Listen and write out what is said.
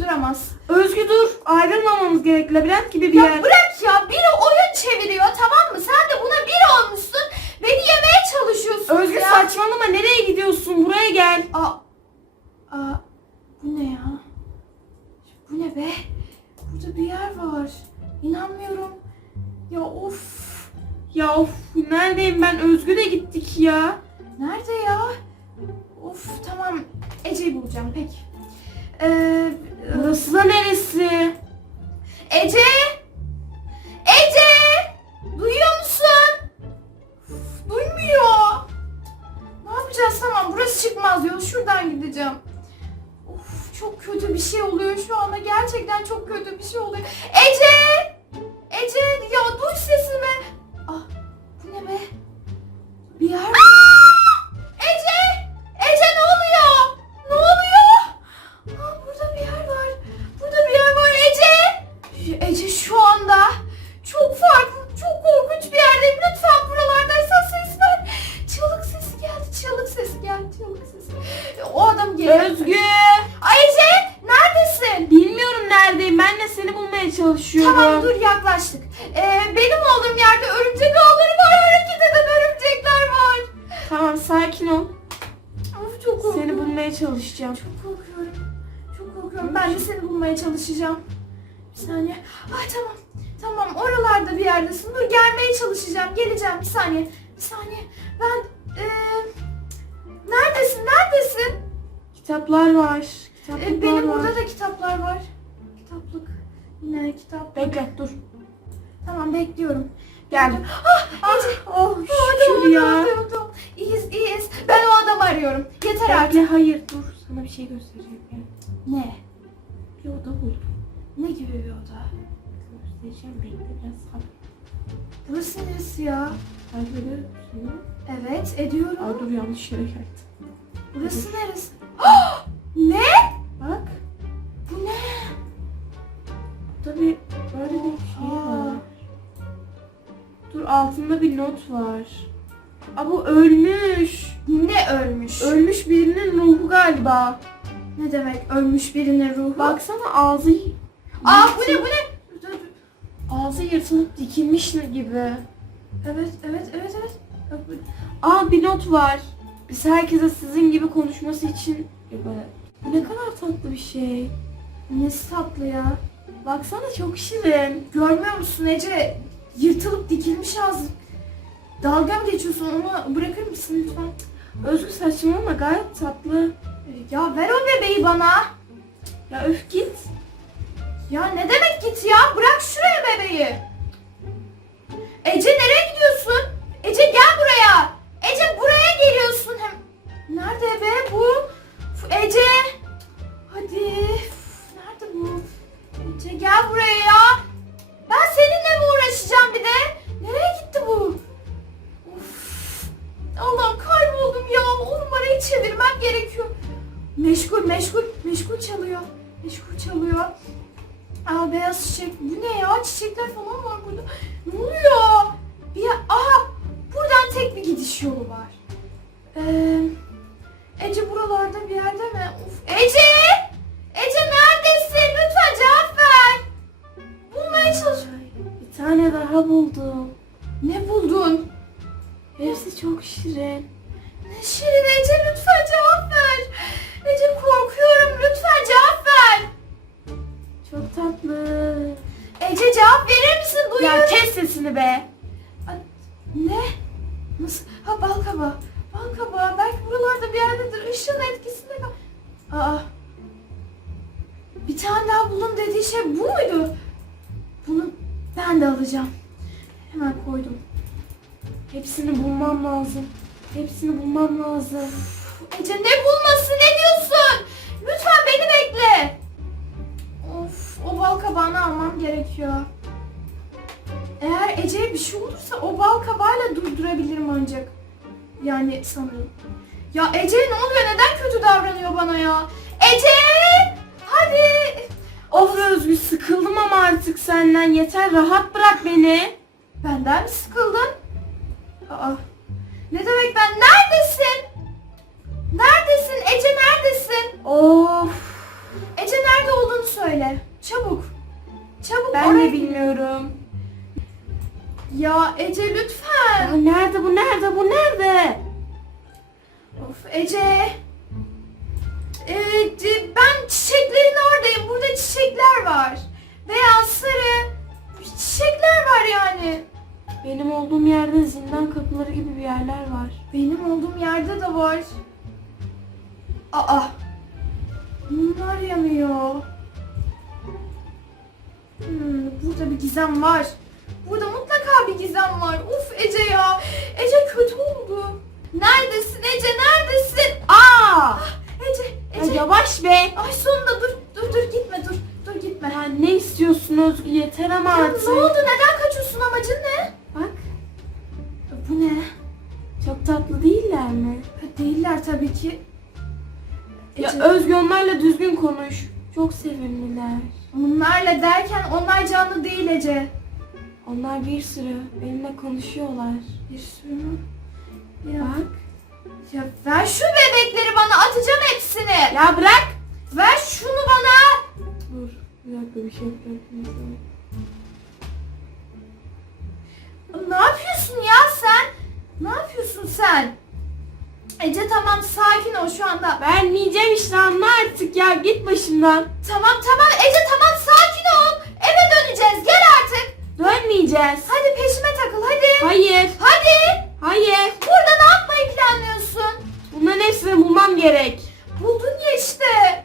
durduramaz. Özgü dur. Ayrılmamamız gerek. Labirent gibi bir Ya yer. bırak ya biri oyun çeviriyor tamam mı? Sen de buna bir olmuşsun. Beni yemeye çalışıyorsun Özgü ya. saçmalama. Nereye gidiyorsun? Buraya gel. Aa, aa, bu ne ya? Bu ne be? Burada bir yer var. İnanmıyorum. Ya of. Ya of neredeyim ben? Özgü de gittik ya. Nerede ya? Of tamam. Ece'yi bulacağım peki. Ee, Burası neresi? Ece! Ece! Duyuyor musun? Uf, duymuyor. Ne yapacağız? Tamam burası çıkmaz yol. Şuradan gideceğim. Of çok kötü bir şey oluyor şu anda. Gerçekten çok kötü bir şey oluyor. Ece Ece şu anda çok farklı, çok korkunç bir yerdeyim. Lütfen buralardaysan ses ver. Çığlık sesi geldi, çığlık sesi geldi, çığlık sesi. O adam geliyor. Özgü. Ay Ece neredesin? Bilmiyorum neredeyim. Ben de seni bulmaya çalışıyorum. Tamam dur yaklaştık. Ee, benim olduğum yerde örümcek ağları var, hareket eden örümcekler var. Tamam sakin ol. Of çok korkuyorum. Seni bulmaya çalışacağım. Çok korkuyorum. Çok korkuyorum. Ben de seni bulmaya çalışacağım. Bir saniye. Ay tamam. Tamam oralarda bir yerdesin. Dur gelmeye çalışacağım. Geleceğim bir saniye. Bir saniye. Ben eee neredesin? Neredesin? Kitaplar var. Kitaplar Ee, benim var. burada da kitaplar var. Kitaplık. Yine kitap. Bekle dur. Tamam bekliyorum. Geldim. Ah, Ece. Oh şükür ya. İyiyiz, iyiyiz. Ben o adamı arıyorum. Yeter artık. Bekle hayır dur. Sana bir şey göstereceğim. Ne? Bir oda buldum. Ne gibi bir oda? Göstereceğim. Bekle biraz sabır. Burası neresi ya? Takip ediyor musun? Evet, ediyorum. Aa dur yanlış yere geldim. Burası neresi? ne? Bak. Bu ne? Bir böyle bir şey var. Dur altında bir not var. Aa bu ölmüş. Ne ölmüş? Ölmüş birinin ruhu galiba. ne demek ölmüş birinin ruhu? Baksana ağzı Aa bu ne bu ne? Ağzı yırtılıp dikilmiş gibi. Evet, evet, evet, evet. Aa bir not var. Biz herkese sizin gibi konuşması için. Bu ne kadar tatlı bir şey. Nesi tatlı ya? Baksana çok şirin. Görmüyor musun Ece? Yırtılıp dikilmiş ağzı. Dalga mı geçiyorsun? Onu bırakır mısın lütfen? Özgü saçmalama gayet tatlı. Ya ver o bebeği bana. Ya öf git. Ya ne demek git ya? Bırak şuraya bebeği. Ece nereye gidiyorsun? Ece gel buraya. Ece buraya geliyorsun hem. Nerede be bu? Ece. Hadi. Nerede bu? Ece gel buraya ya. Ben seninle mi uğraşacağım bir de? Nereye gitti bu? Of. Allah'ım kayboldum ya. O numarayı çevirmem gerekiyor. Meşgul, meşgul, meşgul çalıyor. Meşgul çalıyor. Aa beyaz çiçek. Bu ne ya? Çiçekler falan var burada. Ne oluyor? Bir aha buradan tek bir gidiş yolu var. Ee, Ece buralarda bir yerde mi? Of. Ece! Ece neredesin? Lütfen cevap ver. Bulmaya çalış. Ay, bir tane daha buldum. Ne buldun? Hepsi çok şirin. Ne şirin Ece lütfen cevap ver. Ece korkuyorum lütfen cevap. Çok tatlı. Ece cevap verir misin? Duyuyorum. Ya kes sesini be. Ne? Nasıl? Ha bal kabağı. Bal kabağı. Belki buralarda bir yerdedir. Işığın etkisinde kal. Aa. Bir tane daha bulun dediği şey bu muydu? Bunu ben de alacağım. Hemen koydum. Hepsini bulmam lazım. Hepsini bulmam lazım. Ece ne bulması ne diyorsun? Lütfen beni bekle. Bal kabağını almam gerekiyor. Eğer Ece'ye bir şey olursa o bal kabağıyla durdurabilirim ancak. Yani sanırım. Ya Ece ne oluyor? Neden kötü davranıyor bana ya? Ece! Hadi! Of Özgü sıkıldım ama artık senden. Yeter rahat bırak beni. Benden mi sıkıldın? Aa, ne demek ben? Neredesin? Neredesin? Ece Ya Ece Ya lütfen. nerede bu nerede bu nerede? Of Ece. Ee, ben çiçeklerin oradayım. Burada çiçekler var. Beyaz, sarı. Çiçekler var yani. Benim olduğum yerde zindan kapıları gibi bir yerler var. Benim olduğum yerde de var. Aa. Bunlar yanıyor. Hmm, burada bir gizem var. Burada mutlaka bir gizem var. Uf Ece ya. Ece kötü oldu. Neredesin Ece neredesin? Aa! Ece, Ya Ece. yavaş be. Ay sonunda dur. Dur dur gitme dur. Dur gitme. Ya ne istiyorsun Özgü yeter ama Ya, artık. ne oldu? Neden kaçıyorsun? Amacın ne? Bak Bu ne? çok tatlı değiller mi? Değiller tabii ki. Ya Ece- onlarla düzgün konuş. Çok sevimliler. Onlarla derken onlar canlı değil Ece. Onlar bir sürü benimle konuşuyorlar. Bir sürü mü? Ya, Bak. ya ver şu bebekleri bana atacağım hepsini. Ya bırak. Ver şunu bana. Dur bir dakika bir şey yapıyorum. Ne yapıyorsun ya sen? Ne yapıyorsun sen? Ece tamam sakin ol şu anda. Vermeyeceğim işte anla artık ya git başımdan. Tamam tamam Ece tamam sakin ol. Eve döneceğiz. Dönmeyeceğiz. Hadi peşime takıl hadi. Hayır. Hadi. Hayır. Burada ne yapmayı planlıyorsun? Bunların hepsini bulmam gerek. Buldun ya işte.